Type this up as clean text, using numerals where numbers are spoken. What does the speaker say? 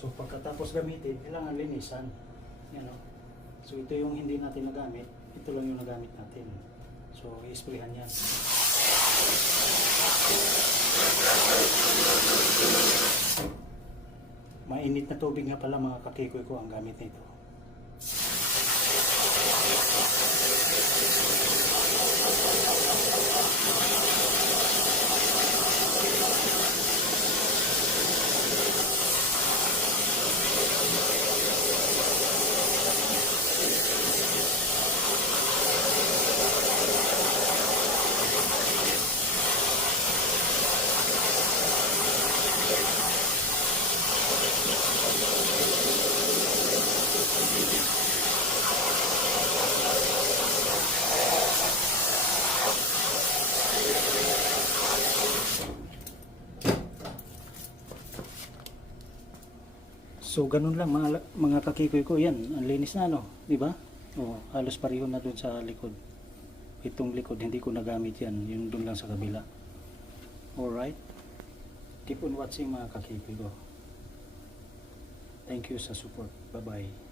So pagkatapos gamitin, kailangan linisan. Yan o. So ito yung hindi natin nagamit, ito lang yung nagamit natin. So i-sprayhan yan. Mainit na tubig nga pala mga kakikoy ko ang gamit nito. So ganun lang mga kakikoy ko, yan, ang linis na no, di ba? Oh, halos pareho na dun sa likod. Itong likod hindi ko nagamit yan, yung dun lang sa kabila. Alright. Keep on watching mga kakikoy ko. Thank you sa support. Bye bye.